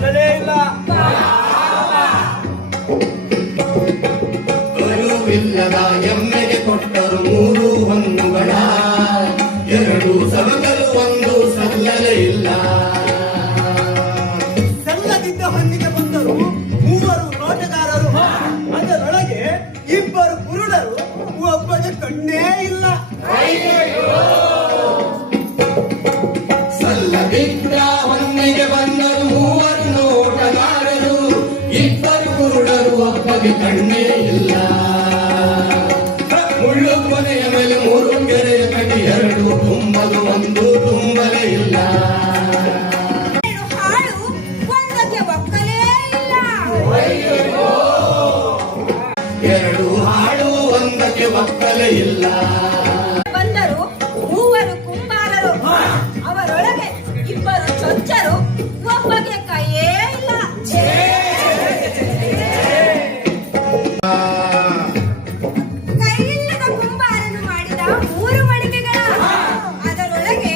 ಸಲ್ಲಲೇ ಇಲ್ಲ. ಕರುವಿಲ್ಲದ ಎಮ್ಮೆಗೆ ಕೊಟ್ಟರು ಮೂರು ಹೊನ್ನುಗಳ ಎರಡು ಸವಕಲು ಒಂದು ಸಲ್ಲಲೇ ಇಲ್ಲ. ಸಲ್ಲದಿದ್ದ ಹೊಂದಿಗೆ ಬಂದರು ಮೂವರು ನೋಟಗಾರರು ಅದರೊಳಗೆ ಇಬ್ಬರು ಕುರುಡರು ಒಬ್ಬನ ಕಣ್ಣೇ ಇಲ್ಲ. ಸಲ್ಲದಿದ್ದ ಹೊನ್ನೆಗೆ ಒಬ್ಬಗೆ ಕಣ್ಣೇ ಇಲ್ಲ. ಮುಳ್ಳು ಕೊನೆಯ ಮೇಲೆ ಮೂರು ಕೆರೆಯ ಕಡಿ ಎರಡು ತುಂಬಲು ಒಂದು ತುಂಬಲೇ ಇಲ್ಲ. ಎರಡು ಹಾಳು ಒಂದಕ್ಕೆ ಒಕ್ಕಲೇ ಇಲ್ಲ. ಎರಡು ಹಾಡು ಒಂದಕ್ಕೆ ಒಕ್ಕಲೇ ಇಲ್ಲ. ಮೂರು ಮಡಿಕೆಗಳ? ಅದರೊಳಗೆ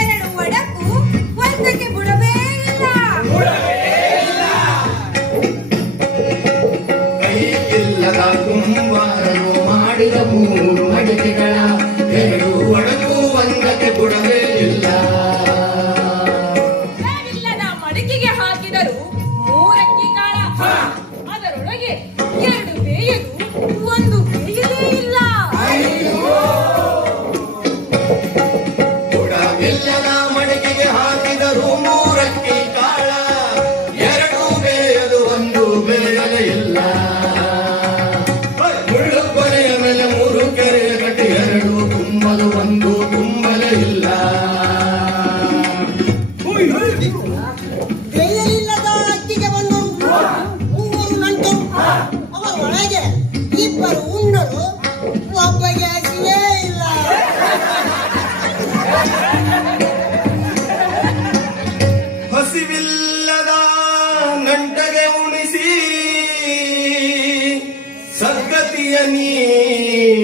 ಎರಡು ಒಡಕು ಒಂದಕ್ಕೆ ಬುಡವೇ ಇಲ್ಲ. ಕುಂಬಾರನು ಮಾಡಿದ ಮೂರು ಮಡಿಕೆಗಳ ಎರಡು ಒಡಕು ಒಂದಕ್ಕೆ ಬುಡವೇ ಇಲ್ಲ. ಮಡಿಕೆಗೆ ಹಾಕಿದರು ಮೂರಕ್ಕಿ ಕಾಳ ಕೈಯಲ್ಲಿಲ್ಲದ ಅಕ್ಕಿಗೆ ಬಂದು ಮೂವರು ನಂಟು. ಅವರ ಒಳಗೆ ಇಬ್ಬರು ಉಂಡರು ಒಬ್ಬಗೆ ಹಸಿವೇ ಇಲ್ಲ. ಹಸಿವಿಲ್ಲದ ನಂಟಗೆ ಉಣಿಸಿ ಸದ್ಗತಿಯ ನೀರಬೇಕು